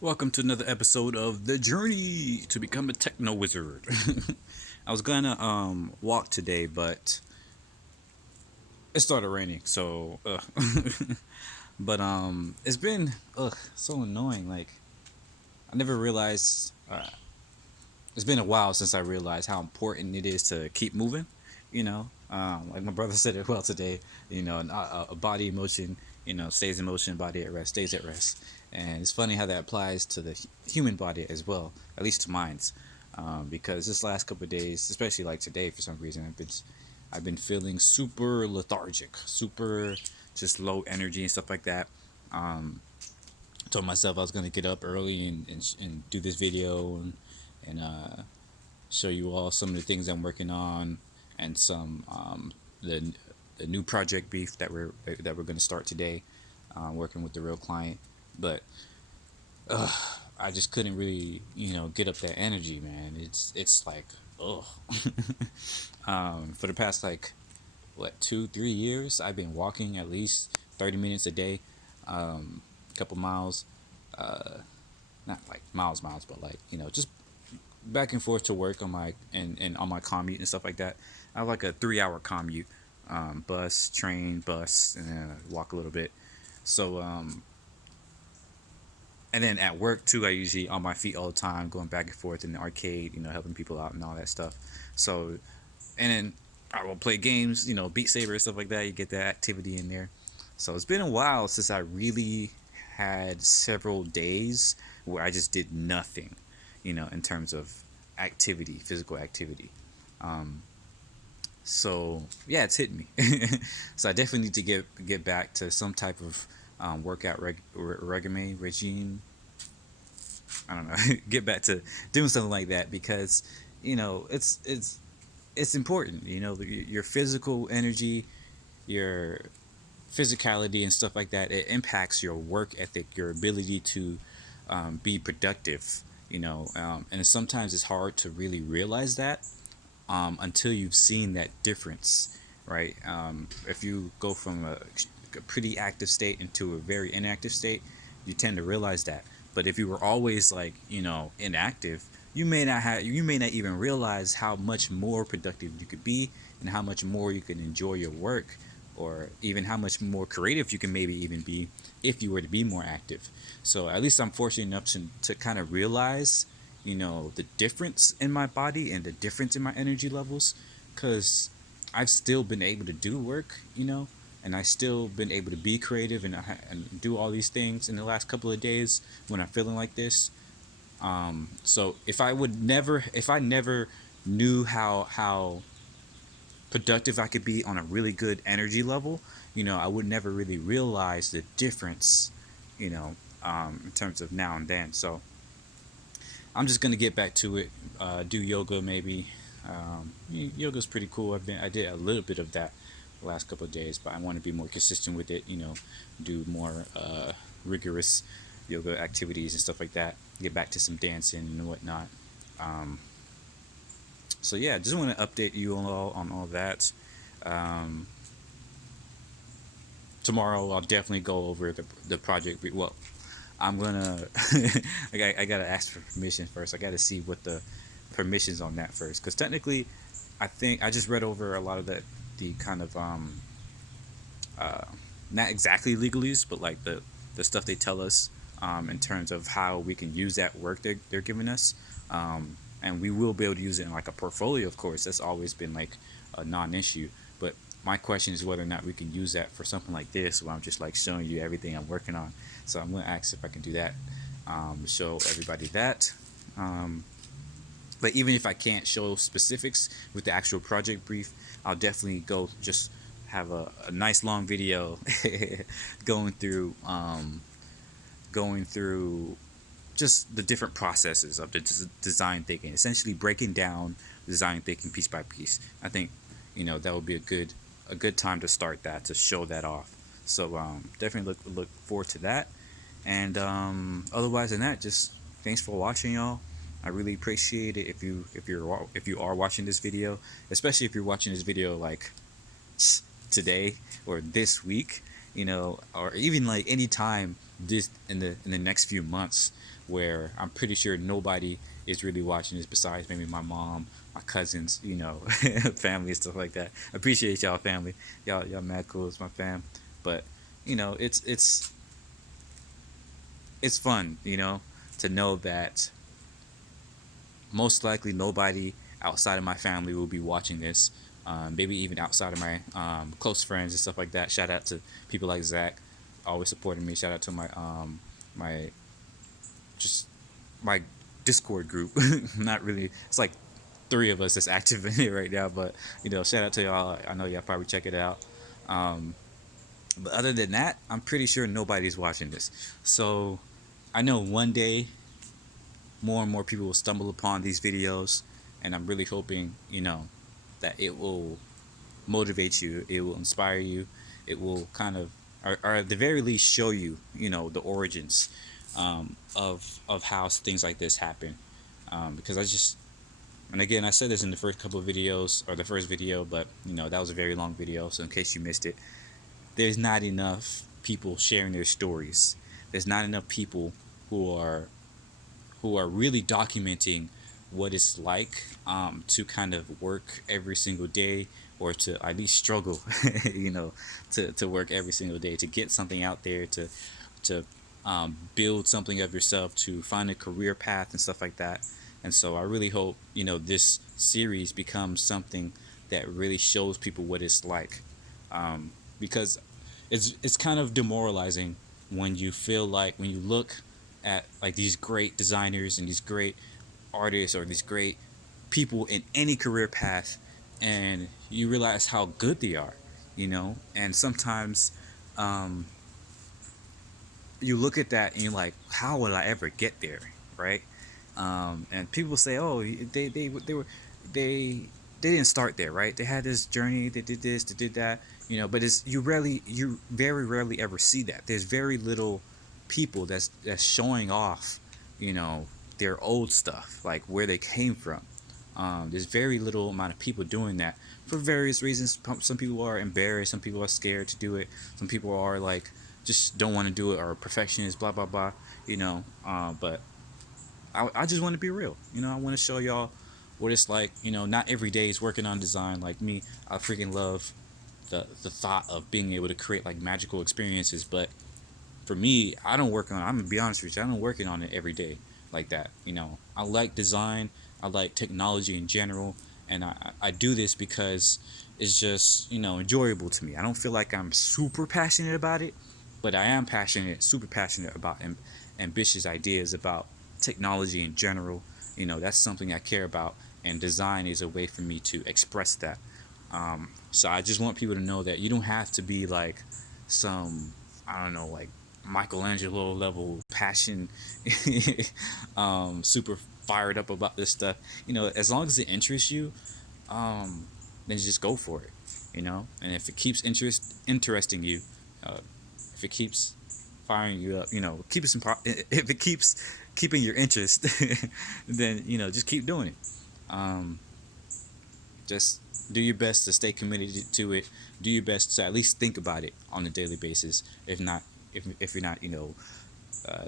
Welcome to another episode of The Journey to Become a TechnoWizard. I was gonna walk today, but it started raining, so but it's been so annoying. Like I never realized it's been a while since I realized how important it is to keep moving. Like my brother said it well today. A body in motion, stays in motion. Body at rest stays at rest. And it's funny how that applies to the human body as well, at least to mine's. Because this last couple of days, especially like today, for some reason, I've been feeling super lethargic, super just low energy and stuff like that. I told myself I was gonna get up early and do this video and show you all some of the things I'm working on and some the the new project brief that we're going to start today, working with the real client. But I just couldn't really get up that energy, man. It's like oh, for the past like what 2 3 years I've been walking at least 30 minutes a day, a couple miles, not like miles, but like just back and forth to work on my and on my commute and stuff like that. I have like a 3 hour commute, bus, train, bus, and then I walk a little bit. So and then at work too, I usually on my feet all the time, going back and forth in the arcade, helping people out and all that stuff. So and then I will play games, Beat Saber and stuff like that. You get that activity in there. So it's been a while since I really had several days where I just did nothing, in terms of activity, physical activity. Um, so yeah, it's hitting me. So I definitely need to get back to some type of workout regime. I don't know. Get back to doing something like that because it's important. Your physical energy, your physicality and stuff like that. It impacts your work ethic, your ability to be productive. And sometimes it's hard to really realize that until you've seen that difference, right? If you go from a pretty active state into a very inactive state, you tend to realize that. But if you were always like inactive, you may not even realize how much more productive you could be and how much more you can enjoy your work, or even how much more creative you can maybe even be if you were to be more active. So at least I'm fortunate enough to kind of realize the difference in my body and the difference in my energy levels, because I've still been able to do work, and I still been able to be creative and do all these things in the last couple of days when I'm feeling like this. So if I never knew how productive I could be on a really good energy level, I would never really realize the difference, in terms of now and then. So I'm just gonna get back to it. Do yoga maybe. Yoga's pretty cool. I did a little bit of that the last couple of days, but I want to be more consistent with it. Do more rigorous yoga activities and stuff like that. Get back to some dancing and whatnot. Um, so yeah, just want to update you on all that. Um, Tomorrow I'll definitely go over the project. Well, I'm gonna I gotta ask for permission first. I gotta see what the permissions on that first, because technically, I think I just read over a lot of the kind of uh, not exactly legalese, but like the stuff they tell us in terms of how we can use that work they're giving us, and we will be able to use it in like a portfolio. Of course, that's always been like a non-issue, but my question is whether or not we can use that for something like this, where I'm just like showing you everything I'm working on. So I'm going to ask if I can do that, show everybody that. Um, but even if I can't show specifics with the actual project brief, I'll definitely go just have a nice long video going through going through just the different processes of the design thinking, essentially breaking down design thinking piece by piece. I think that would be a good time to start that, to show that off. So definitely look forward to that. And otherwise than that, just thanks for watching, y'all. I really appreciate it if you are watching this video, especially if you're watching this video like today or this week. or even like any time this in the next few months, where I'm pretty sure nobody is really watching this besides maybe my mom, my cousins, family and stuff like that. I appreciate y'all, family. Y'all mad cool. It's my fam, but it's fun, to know that most likely nobody outside of my family will be watching this. Maybe even outside of my close friends and stuff like that. Shout out to people like Zach, always supporting me. Shout out to my just my Discord group. Not really. It's like three of us that's active in it right now, but shout out to y'all. I know y'all probably check it out. Um, but other than that, I'm pretty sure nobody's watching this. So I know one day more and more people will stumble upon these videos, and I'm really hoping that it will motivate you, it will inspire you, it will kind of, or at the very least show you the origins of how things like this happen. Because and again, I said this in the first couple of videos, or the first video, but that was a very long video, so in case you missed it, there's not enough people sharing their stories. There's not enough people who are really documenting what it's like to kind of work every single day, or to at least struggle, to work every single day, to get something out there, to build something of yourself, to find a career path and stuff like that. And so I really hope this series becomes something that really shows people what it's like, because it's kind of demoralizing when you feel like, when you look at like these great designers and these great artists or these great people in any career path, and you realize how good they are, and sometimes um, you look at that and you're like, how will I ever get there, right? And people say, oh, they they didn't start there, right? They had this journey, they did this, they did that, but you very rarely ever see that. There's very little people that's showing off, you know, their old stuff, like where they came from. There's very little amount of people doing that for various reasons. Some people are embarrassed, some people are scared to do it, some people are like just don't want to do it, or perfectionists, blah blah blah, but I just want to be real. I want to show y'all what it's like. Not every day is working on design like me. I freaking love the thought of being able to create like magical experiences, but for me, I don't work on it. I'm gonna be honest with you, I don't working on it every day like that. I like design, I like technology in general, and I do this because it's just enjoyable to me. I don't feel like I'm super passionate about it, but I am passionate, super passionate about ambitious ideas about technology in general. That's something I care about, and design is a way for me to express that. So I just want people to know that you don't have to be like some, I don't know, like Michelangelo level passion, super fired up about this stuff. As long as it interests you, then just go for it. And if it keeps interesting you, uh, if it keeps firing you up, if it keeps keeping your interest, then just keep doing it. Um, just do your best to stay committed to it. Do your best to at least think about it on a daily basis. If not, if you're not,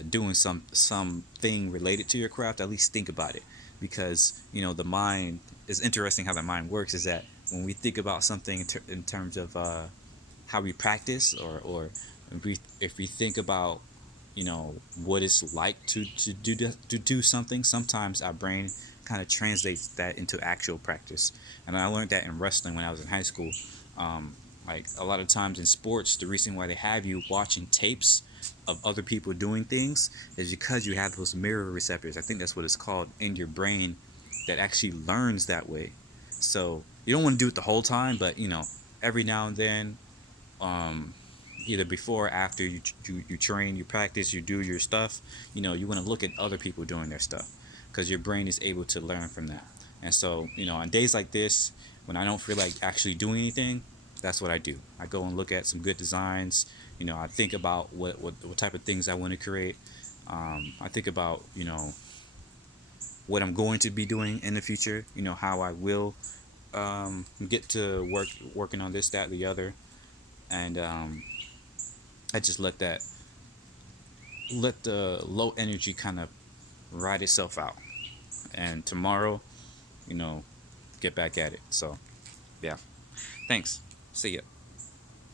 doing something related to your craft, at least think about it, because the mind is interesting. How the mind works is that when we think about something in terms of how we practice, or if we think about what it's like to do something, sometimes our brain kind of translates that into actual practice. And I learned that in wrestling when I was in high school. Like a lot of times in sports, the reason why they have you watching tapes of other people doing things is because you have those mirror receptors, I think that's what it's called, in your brain, that actually learns that way. So you don't want to do it the whole time, but every now and then, um, either before or after you train, you practice, you do your stuff, you want to look at other people doing their stuff, because your brain is able to learn from that. And so on days like this, when I don't feel like actually doing anything, that's what I do. I go and look at some good designs. I think about what type of things I want to create. I think about what I'm going to be doing in the future, how I will get to working on this, that, the other. And I just let the low energy kind of ride itself out, and tomorrow, you know, get back at it. So yeah, thanks. See ya.